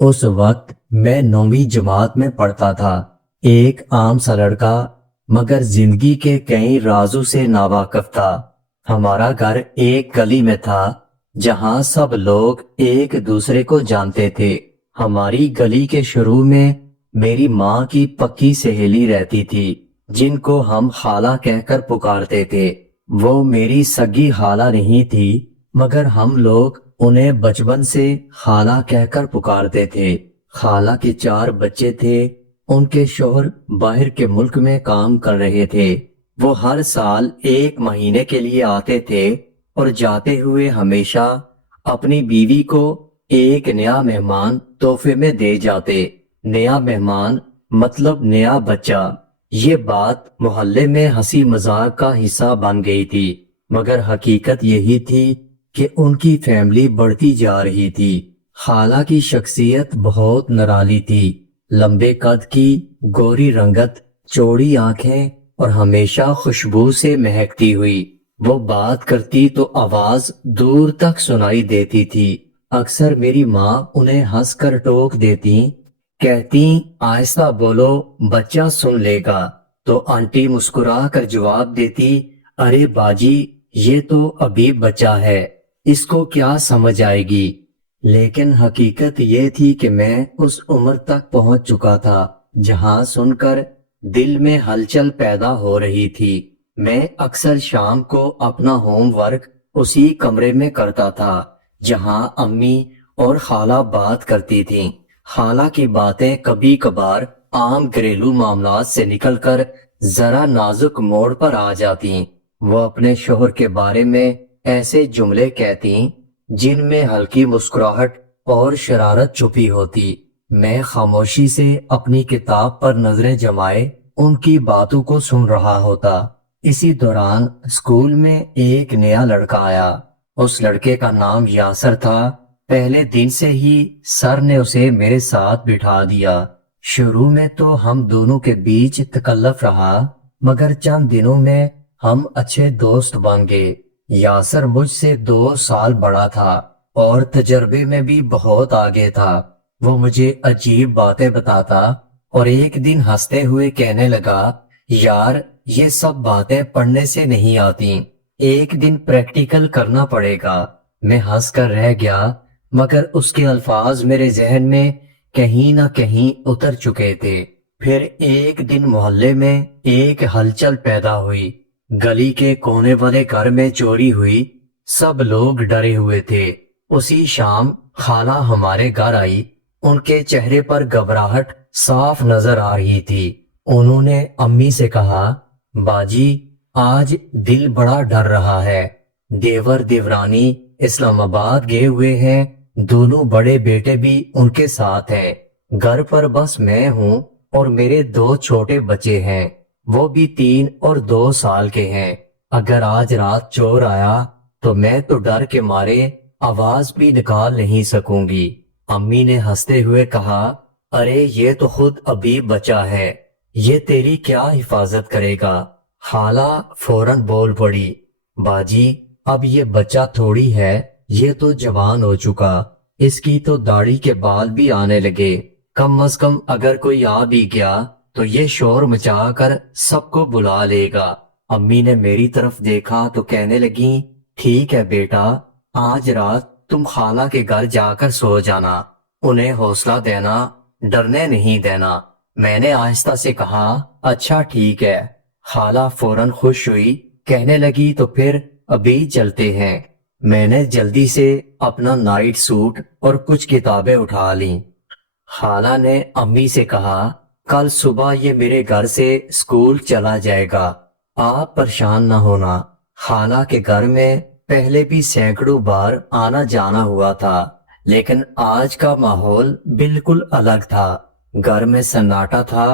اس وقت میں 9ویں جماعت میں پڑھتا تھا۔ ایک عام سا لڑکا مگر زندگی کے کئی رازوں سے ناواقف تھا۔ ہمارا گھر ایک گلی میں تھا جہاں سب لوگ ایک دوسرے کو جانتے تھے۔ ہماری گلی کے شروع میں میری ماں کی پکی سہیلی رہتی تھی جن کو ہم خالہ کہہ کر پکارتے تھے۔ وہ میری سگی خالہ نہیں تھی مگر ہم لوگ انہیں بچپن سے خالہ کہہ کر پکارتے تھے۔ خالہ کے 4 بچے تھے۔ ان کے شوہر باہر کے ملک میں کام کر رہے تھے۔ وہ ہر سال 1 مہینے کے لیے آتے تھے اور جاتے ہوئے ہمیشہ اپنی بیوی کو ایک نیا مہمان تحفے میں دے جاتے۔ نیا مہمان مطلب نیا بچہ۔ یہ بات محلے میں ہنسی مذاق کا حصہ بن گئی تھی مگر حقیقت یہی تھی کہ ان کی فیملی بڑھتی جا رہی تھی۔ خالہ کی شخصیت بہت نرالی تھی۔ لمبے قد کی، گوری رنگت، چوڑی آنکھیں اور ہمیشہ خوشبو سے مہکتی ہوئی۔ وہ بات کرتی تو آواز دور تک سنائی دیتی تھی۔ اکثر میری ماں انہیں ہنس کر ٹوک دیتی، کہتی آہستہ بولو بچہ سن لے گا، تو آنٹی مسکرا کر جواب دیتی ارے باجی یہ تو ابھی بچہ ہے، اس کو کیا سمجھ آئے گی۔ لیکن حقیقت یہ تھی کہ میں اس عمر تک پہنچ چکا تھا جہاں سن کر دل میں ہلچل پیدا ہو رہی تھی۔ میں اکثر شام کو اپنا ہوم ورک اسی کمرے میں کرتا تھا جہاں امی اور خالہ بات کرتی تھیں۔ خالہ کی باتیں کبھی کبھار عام گھریلو معاملات سے نکل کر ذرا نازک موڑ پر آ جاتی۔ وہ اپنے شوہر کے بارے میں ایسے جملے کہتی جن میں ہلکی مسکراہٹ اور شرارت چھپی ہوتی۔ میں خاموشی سے اپنی کتاب پر نظریں جمائے ان کی باتوں کو سن رہا ہوتا۔ اسی دوران اسکول میں ایک نیا لڑکا آیا۔ اس لڑکے کا نام یاسر تھا۔ پہلے دن سے ہی سر نے اسے میرے ساتھ بٹھا دیا۔ شروع میں تو ہم دونوں کے بیچ تکلف رہا مگر چند دنوں میں ہم اچھے دوست بن گئے۔ یاسر مجھ سے 2 سال بڑا تھا اور تجربے میں بھی بہت آگے تھا۔ وہ مجھے عجیب باتیں بتاتا اور ایک دن ہنستے ہوئے کہنے لگا یار یہ سب باتیں پڑھنے سے نہیں آتی، ایک دن پریکٹیکل کرنا پڑے گا۔ میں ہنس کر رہ گیا مگر اس کے الفاظ میرے ذہن میں کہیں نہ کہیں اتر چکے تھے۔ پھر ایک دن محلے میں ایک ہلچل پیدا ہوئی۔ گلی کے کونے والے گھر میں چوری ہوئی۔ سب لوگ ڈرے ہوئے تھے۔ اسی شام خالہ ہمارے گھر آئی۔ ان کے چہرے پر گھبراہٹ صاف نظر آ رہی تھی۔ انہوں نے امی سے کہا باجی آج دل بڑا ڈر رہا ہے، دیور دیورانی اسلام آباد گئے ہوئے ہیں، دونوں بڑے بیٹے بھی ان کے ساتھ ہیں، گھر پر بس میں ہوں اور میرے 2 چھوٹے بچے ہیں، وہ بھی 3 اور 2 سال کے ہیں۔ اگر آج رات چور آیا تو میں تو ڈر کے مارے آواز بھی نکال نہیں سکوں گی۔ امی نے ہنستے ہوئے کہا ارے یہ تو خود ابھی بچہ ہے، یہ تیری کیا حفاظت کرے گا۔ خالہ فوراً بول پڑی باجی اب یہ بچہ تھوڑی ہے، یہ تو جوان ہو چکا، اس کی تو داڑھی کے بال بھی آنے لگے، کم از کم اگر کوئی آ بھی گیا تو یہ شور مچا کر سب کو بلا لے گا۔ امی نے میری طرف دیکھا تو کہنے لگیں ٹھیک ہے بیٹا، آج رات تم خالہ کے گھر جا کر سو جانا، انہیں حوصلہ دینا، ڈرنے نہیں دینا۔ میں نے آہستہ سے کہا اچھا ٹھیک ہے۔ خالہ فوراً خوش ہوئی، کہنے لگی تو پھر ابھی چلتے ہیں۔ میں نے جلدی سے اپنا نائٹ سوٹ اور کچھ کتابیں اٹھا لیں۔ خالہ نے امی سے کہا کل صبح یہ میرے گھر سے اسکول چلا جائے گا، آپ پریشان نہ ہونا۔ خالہ کے گھر میں پہلے بھی سینکڑوں بار آنا جانا ہوا تھا لیکن آج کا ماحول بالکل الگ تھا۔ گھر میں سناٹا تھا،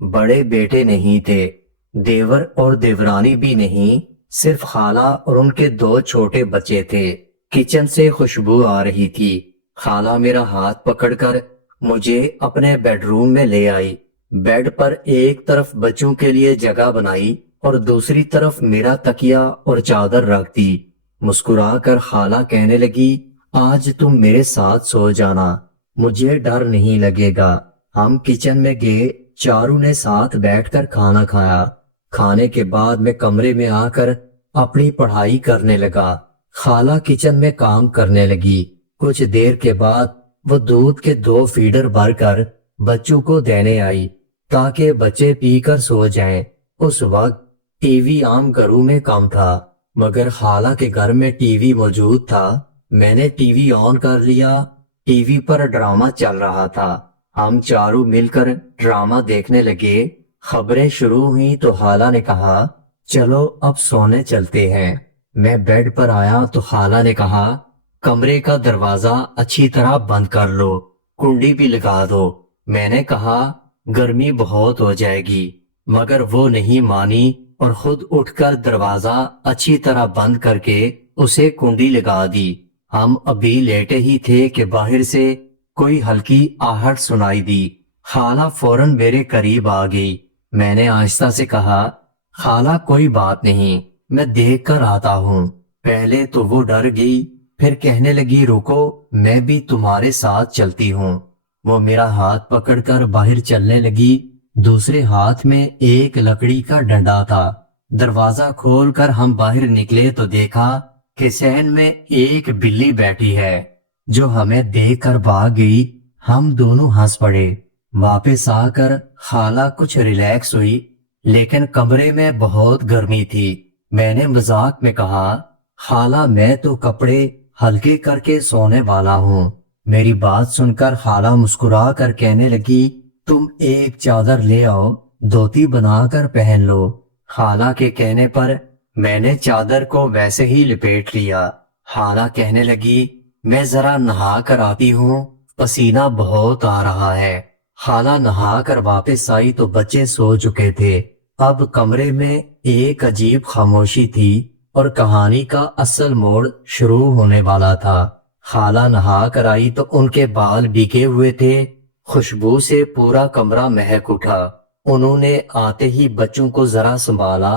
بڑے بیٹے نہیں تھے، دیور اور دیورانی بھی نہیں، صرف خالہ اور ان کے 2 چھوٹے بچے تھے۔ کچن سے خوشبو آ رہی تھی۔ خالہ میرا ہاتھ پکڑ کر مجھے اپنے بیڈ روم میں لے آئی۔ بیڈ پر ایک طرف بچوں کے لیے جگہ بنائی اور دوسری طرف میرا تکیہ اور چادر رکھ دی۔ مسکرا کر خالہ کہنے لگی آج تم میرے ساتھ سو جانا، مجھے ڈر نہیں لگے گا۔ ہم کچن میں گئے، چاروں نے ساتھ بیٹھ کر کھانا کھایا۔ کھانے کے بعد میں کمرے میں آ کر اپنی پڑھائی کرنے لگا۔ خالہ کچن میں کام کرنے لگی۔ کچھ دیر کے بعد وہ دودھ کے 2 فیڈر بھر کر بچوں کو دینے آئی تاکہ بچے پی کر سو جائیں۔ اس وقت ٹی وی عام گھروں میں کم تھا، مگر خالہ کے گھر میں ٹی وی موجود تھا۔ میں نے ٹی وی آن کر لیا۔ ٹی وی پر ڈرامہ چل رہا تھا۔ ہم چاروں مل کر ڈرامہ دیکھنے لگے۔ خبریں شروع ہوئی تو خالہ نے کہا چلو اب سونے چلتے ہیں۔ میں بیڈ پر آیا تو خالہ نے کہا کمرے کا دروازہ اچھی طرح بند کر لو، کنڈی بھی لگا دو۔ میں نے کہا گرمی بہت ہو جائے گی، مگر وہ نہیں مانی اور خود اٹھ کر دروازہ اچھی طرح بند کر کے اسے کنڈی لگا دی۔ ہم ابھی لیٹے ہی تھے کہ باہر سے کوئی ہلکی آہٹ سنائی دی۔ خالہ فوراً میرے قریب آ گئی۔ میں نے آہستہ سے کہا خالہ کوئی بات نہیں، میں دیکھ کر آتا ہوں۔ پہلے تو وہ ڈر گئی، پھر کہنے لگی رکو میں بھی تمہارے ساتھ چلتی ہوں۔ وہ میرا ہاتھ پکڑ کر باہر چلنے لگی۔ دوسرے ہاتھ میں ایک لکڑی کا ڈنڈا تھا۔ دروازہ کھول کر ہم باہر نکلے تو دیکھا کہ صحن میں ایک بلی بیٹھی ہے جو ہمیں دیکھ کر بھاگ گئی۔ ہم دونوں ہنس پڑے۔ واپس آ کر خالہ کچھ ریلیکس ہوئی، لیکن کمرے میں بہت گرمی تھی۔ میں نے مذاق میں کہا خالہ میں تو کپڑے ہلکے کر کے سونے والا ہوں۔ میری بات سن کر خالہ مسکرا کر کہنے لگی تم ایک چادر لے آؤ، دھوتی بنا کر پہن لو۔ خالہ کے کہنے پر میں نے چادر کو ویسے ہی لپیٹ لیا۔ خالہ کہنے لگی میں ذرا نہا کر آتی ہوں، پسینہ بہت آ رہا ہے۔ خالہ نہا کر واپس آئی تو بچے سو چکے تھے۔ اب کمرے میں ایک عجیب خاموشی تھی اور کہانی کا اصل موڑ شروع ہونے والا تھا۔ خالہ نہا کر آئی تو ان کے بال بھیگے ہوئے تھے۔ خوشبو سے پورا کمرہ مہک اٹھا۔ انہوں نے آتے ہی بچوں کو ذرا سنبھالا،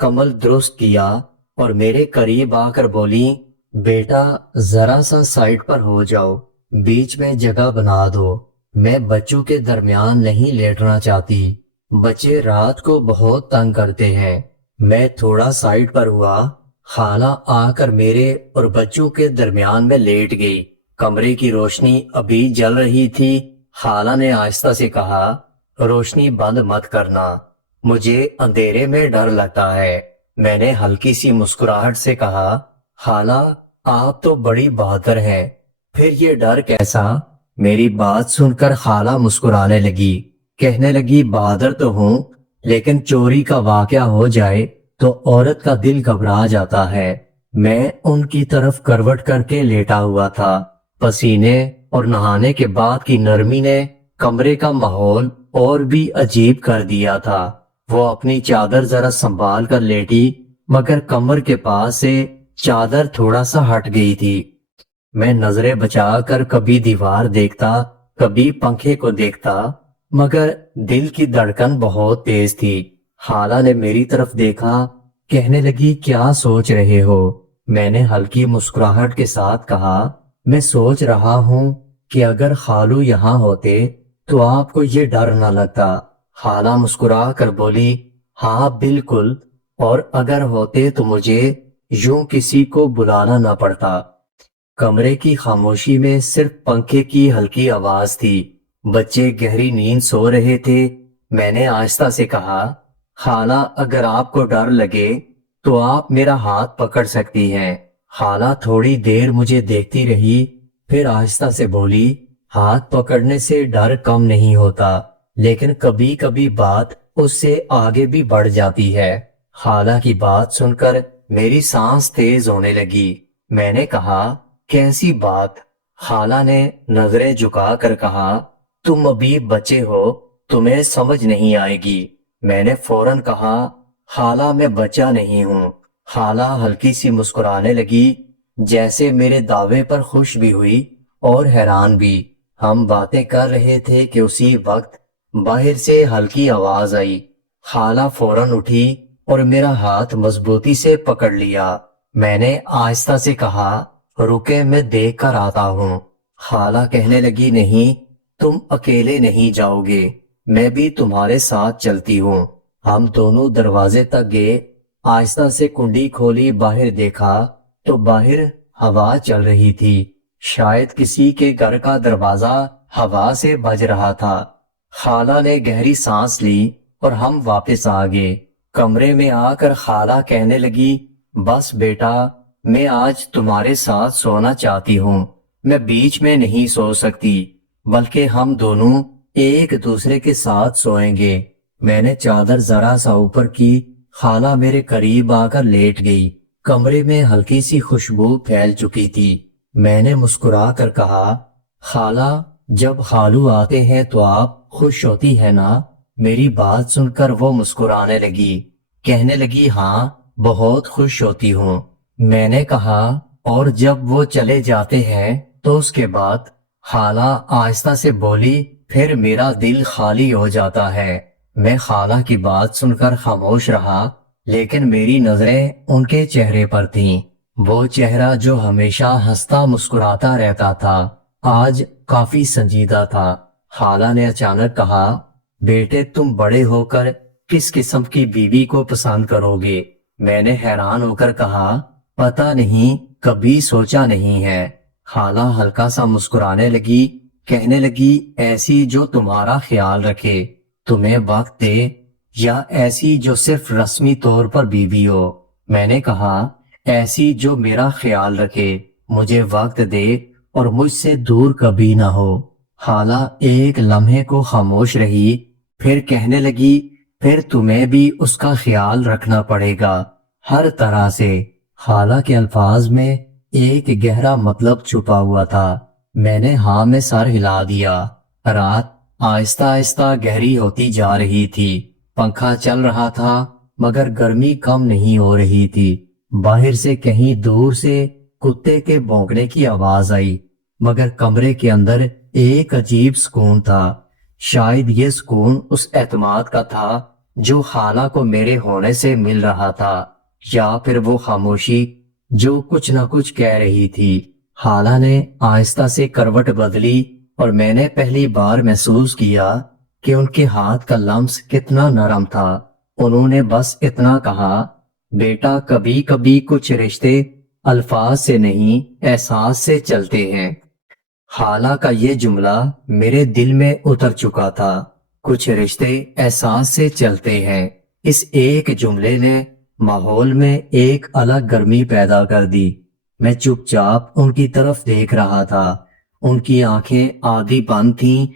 کمل درست کیا اور میرے قریب آ کر بولی بیٹا ذرا سا سائڈ پر ہو جاؤ، بیچ میں جگہ بنا دو، میں بچوں کے درمیان نہیں لیٹنا چاہتی، بچے رات کو بہت تنگ کرتے ہیں۔ میں تھوڑا سائڈ پر ہوا۔ خالہ آ کر میرے اور بچوں کے درمیان میں لیٹ گئی۔ کمرے کی روشنی ابھی جل رہی تھی۔ خالہ نے آہستہ سے کہا روشنی بند مت کرنا، مجھے اندھیرے میں ڈر لگتا ہے۔ میں نے ہلکی سی مسکراہٹ سے کہا خالہ آپ تو بڑی بہادر ہیں، پھر یہ ڈر کیسا؟ میری بات سن کر خالہ مسکرانے لگی، کہنے لگی بہادر تو ہوں، لیکن چوری کا واقعہ ہو جائے تو عورت کا دل گھبرا جاتا ہے۔ میں ان کی طرف کروٹ کر کے لیٹا ہوا تھا۔ پسینے اور نہانے کے بعد کی نرمی نے کمرے کا ماحول اور بھی عجیب کر دیا تھا۔ وہ اپنی چادر ذرا سنبھال کر لیٹی، مگر کمر کے پاس سے چادر تھوڑا سا ہٹ گئی تھی۔ میں نظریں بچا کر کبھی دیوار دیکھتا، کبھی پنکھے کو دیکھتا، مگر دل کی دھڑکن بہت تیز تھی۔ خالہ نے میری طرف دیکھا، کہنے لگی کیا سوچ رہے ہو؟ میں نے ہلکی مسکراہٹ کے ساتھ کہا میں سوچ رہا ہوں کہ اگر خالو یہاں ہوتے تو آپ کو یہ ڈر نہ لگتا۔ خالہ مسکرا کر بولی ہاں بالکل، اور اگر ہوتے تو مجھے یوں کسی کو بلانا نہ پڑتا۔ کمرے کی خاموشی میں صرف پنکھے کی ہلکی آواز تھی۔ بچے گہری نیند سو رہے تھے۔ میں نے آہستہ سے کہا خالہ اگر آپ کو ڈر لگے تو آپ میرا ہاتھ پکڑ سکتی ہیں۔ خالہ تھوڑی دیر مجھے دیکھتی رہی، پھر آہستہ سے بولی ہاتھ پکڑنے سے ڈر کم نہیں ہوتا، لیکن کبھی کبھی بات اس سے آگے بھی بڑھ جاتی ہے۔ خالہ کی بات سن کر میری سانس تیز ہونے لگی۔ میں نے کہا کیسی بات؟ خالہ نے نظریں جھکا کر کہا تم ابھی بچے ہو، تمہیں سمجھ نہیں آئے گی۔ میں نے فوراً کہا خالہ میں بچہ نہیں ہوں۔ خالہ ہلکی سی مسکرانے لگی، جیسے میرے دعوے پر خوش بھی ہوئی اور حیران بھی۔ ہم باتیں کر رہے تھے کہ اسی وقت باہر سے ہلکی آواز آئی۔ خالہ فوراً اٹھی اور میرا ہاتھ مضبوطی سے پکڑ لیا۔ میں نے آہستہ سے کہا رکے میں دیکھ کر آتا ہوں۔ خالہ کہنے لگی نہیں، تم اکیلے نہیں جاؤ گے، میں بھی تمہارے ساتھ چلتی ہوں۔ ہم دونوں دروازے تک گئے، آہستہ سے کنڈی کھولی، باہر دیکھا تو باہر ہوا چل رہی تھی، شاید کسی کے گھر کا دروازہ ہوا سے بج رہا تھا۔ خالہ نے گہری سانس لی اور ہم واپس آ گئے۔ کمرے میں آ کر خالہ کہنے لگی، بس بیٹا، میں آج تمہارے ساتھ سونا چاہتی ہوں، میں بیچ میں نہیں سو سکتی، بلکہ ہم دونوں ایک دوسرے کے ساتھ سوئیں گے۔ میں نے چادر ذرا سا اوپر کی، خالہ میرے قریب آ کر لیٹ گئی۔ کمرے میں ہلکی سی خوشبو پھیل چکی تھی۔ میں نے مسکرا کر کہا، خالہ، جب خالو آتے ہیں تو آپ خوش ہوتی ہے نا؟ میری بات سن کر وہ مسکرانے لگی، کہنے لگی، ہاں بہت خوش ہوتی ہوں۔ میں نے کہا، اور جب وہ چلے جاتے ہیں تو اس کے بعد؟ خالہ آہستہ سے بولی، پھر میرا دل خالی ہو جاتا ہے۔ میں خالہ کی بات سن کر خاموش رہا، لیکن میری نظریں ان کے چہرے پر تھیں۔ وہ چہرہ جو ہمیشہ ہنستا مسکراتا رہتا تھا، آج کافی سنجیدہ تھا۔ خالہ نے اچانک کہا، بیٹے تم بڑے ہو کر کس قسم کی بیوی کو پسند کرو گے؟ میں نے حیران ہو کر کہا، پتہ نہیں، کبھی سوچا نہیں ہے۔ خالہ ہلکا سا مسکرانے لگی، کہنے لگی، ایسی جو تمہارا خیال رکھے، تمہیں وقت دے، یا ایسی جو صرف رسمی طور پر بیوی ہو؟ میں نے کہا، ایسی جو میرا خیال رکھے، مجھے وقت دے اور مجھ سے دور کبھی نہ ہو۔ خالہ ایک لمحے کو خاموش رہی، پھر کہنے لگی، پھر تمہیں بھی اس کا خیال رکھنا پڑے گا، ہر طرح سے۔ خالہ کے الفاظ میں ایک گہرا مطلب چھپا ہوا تھا۔ میں نے ہاں میں سر ہلا دیا۔ رات آہستہ آہستہ گہری ہوتی جا رہی تھی، پنکھا چل رہا تھا مگر گرمی کم نہیں ہو رہی تھی۔ باہر سے کہیں دور سے کتے کے بھونکنے کی آواز آئی، مگر کمرے کے اندر ایک عجیب سکون تھا۔ شاید یہ سکون اس اعتماد کا تھا جو خالہ کو میرے ہونے سے مل رہا تھا، یا پھر وہ خاموشی جو کچھ نہ کچھ کہہ رہی تھی۔ خالہ نے آہستہ سے کروٹ بدلی اور میں نے پہلی بار محسوس کیا کہ ان کے ہاتھ کا لمس کتنا نرم تھا۔ انہوں نے بس اتنا کہا، بیٹا کبھی کبھی کچھ رشتے الفاظ سے نہیں احساس سے چلتے ہیں۔ خالہ کا یہ جملہ میرے دل میں اتر چکا تھا، کچھ رشتے احساس سے چلتے ہیں۔ اس ایک جملے نے ماحول میں ایک الگ گرمی پیدا کر دی۔ میں چپ چاپ ان کی طرف دیکھ رہا تھا۔ ان کی آنکھیں آدھی بند تھیں،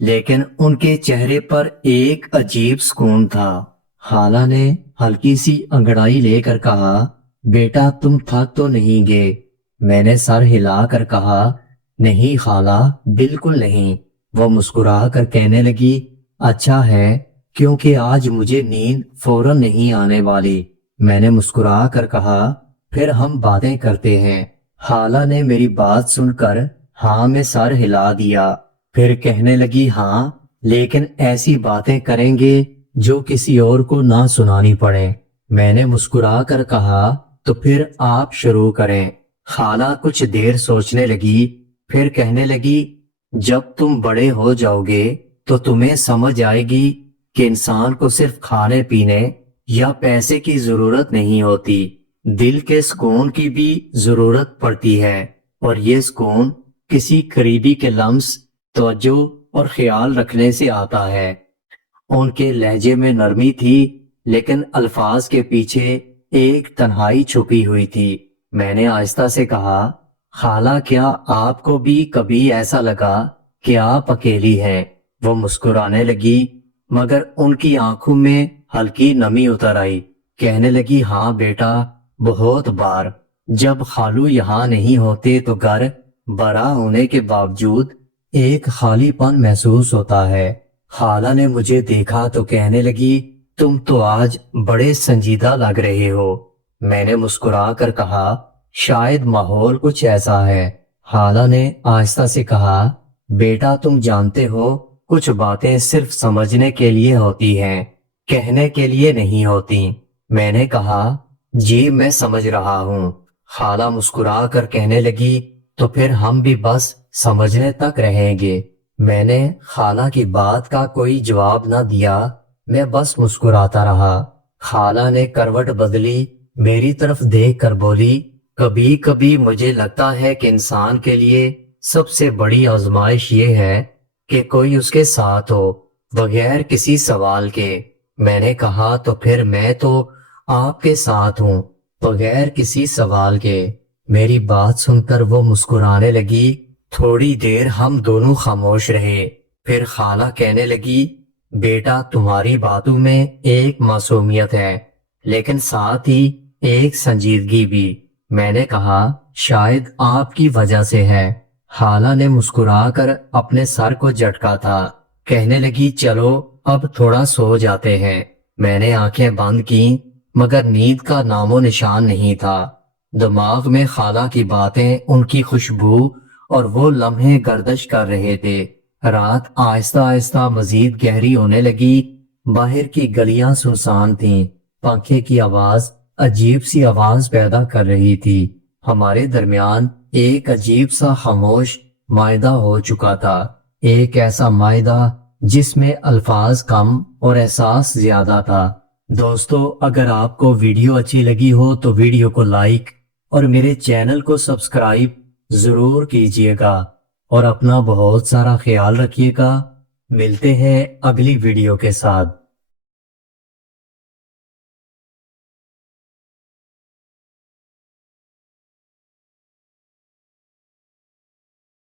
لیکن ان کے چہرے پر ایک عجیب سکون تھا۔ خالہ نے ہلکی سی انگڑائی لے کر کہا، بیٹا تم تھک تو نہیں گئے؟ میں نے سر ہلا کر کہا، نہیں خالہ، بالکل نہیں۔ وہ مسکرا کر کہنے لگی، اچھا ہے، کیونکہ آج مجھے نیند فوراً نہیں آنے والی۔ میں نے مسکرا کر کہا، پھر ہم باتیں کرتے ہیں۔ خالہ نے میری بات سن کر ہاں میں سر ہلا دیا، پھر کہنے لگی، ہاں لیکن ایسی باتیں کریں گے جو کسی اور کو نہ سنانی پڑے۔ میں نے مسکرا کر کہا، تو پھر آپ شروع کریں۔ خالہ کچھ دیر سوچنے لگی، پھر کہنے لگی، جب تم بڑے ہو جاؤ گے تو تمہیں سمجھ آئے گی کہ انسان کو صرف کھانے پینے یا پیسے کی ضرورت نہیں ہوتی، دل کے سکون کی بھی ضرورت پڑتی ہے، اور یہ سکون کسی قریبی کے لمس، توجہ اور خیال رکھنے سے آتا ہے۔ ان کے لہجے میں نرمی تھی، لیکن الفاظ کے پیچھے ایک تنہائی چھپی ہوئی تھی۔ میں نے آہستہ سے کہا، خالہ کیا آپ کو بھی کبھی ایسا لگا کہ آپ اکیلی ہیں؟ وہ مسکرانے لگی، مگر ان کی آنکھوں میں ہلکی نمی اتر آئی، کہنے لگی، ہاں بیٹا، بہت بار۔ جب خالو یہاں نہیں ہوتے تو گھر بڑا ہونے کے باوجود ایک خالی پن محسوس ہوتا ہے۔ خالہ نے مجھے دیکھا تو کہنے لگی، تم تو آج بڑے سنجیدہ لگ رہے ہو۔ میں نے مسکرا کر کہا، شاید ماحول کچھ ایسا ہے۔ خالہ نے آہستہ سے کہا، بیٹا تم جانتے ہو، کچھ باتیں صرف سمجھنے کے لیے ہوتی ہیں، کہنے کے لیے نہیں ہوتی۔ میں نے کہا، جی میں سمجھ رہا ہوں۔ خالہ مسکرا کر کہنے لگی، تو پھر ہم بھی بس سمجھنے تک رہیں گے۔ میں نے خالہ کی بات کا کوئی جواب نہ دیا، میں بس مسکراتا رہا۔ خالہ نے کروٹ بدلی، میری طرف دیکھ کر بولی، کبھی کبھی مجھے لگتا ہے کہ انسان کے لیے سب سے بڑی آزمائش یہ ہے کہ کوئی اس کے ساتھ ہو، بغیر کسی سوال کے۔ میں نے کہا، تو پھر میں تو آپ کے ساتھ ہوں، بغیر کسی سوال کے۔ میری بات سن کر وہ مسکرانے لگی۔ تھوڑی دیر ہم دونوں خاموش رہے، پھر خالہ کہنے لگی، بیٹا تمہاری باتوں میں ایک معصومیت ہے، لیکن ساتھ ہی ایک سنجیدگی بھی۔ میں نے کہا، شاید آپ کی وجہ سے ہے۔ خالہ نے مسکرا کر اپنے سر کو جھٹکا تھا، کہنے لگی، چلو اب تھوڑا سو جاتے ہیں۔ میں نے آنکھیں بند کیں، مگر نیند کا نام و نشان نہیں تھا۔ دماغ میں خالہ کی باتیں، ان کی خوشبو اور وہ لمحے گردش کر رہے تھے۔ رات آہستہ آہستہ مزید گہری ہونے لگی۔ باہر کی گلیاں سنسان تھیں، پنکھے کی آواز عجیب سی آواز پیدا کر رہی تھی۔ ہمارے درمیان ایک عجیب سا خاموش معاہدہ ہو چکا تھا، ایک ایسا معاہدہ جس میں الفاظ کم اور احساس زیادہ تھا۔ دوستو، اگر آپ کو ویڈیو اچھی لگی ہو تو ویڈیو کو لائک اور میرے چینل کو سبسکرائب ضرور کیجیے گا، اور اپنا بہت سارا خیال رکھیے گا۔ ملتے ہیں اگلی ویڈیو کے ساتھ۔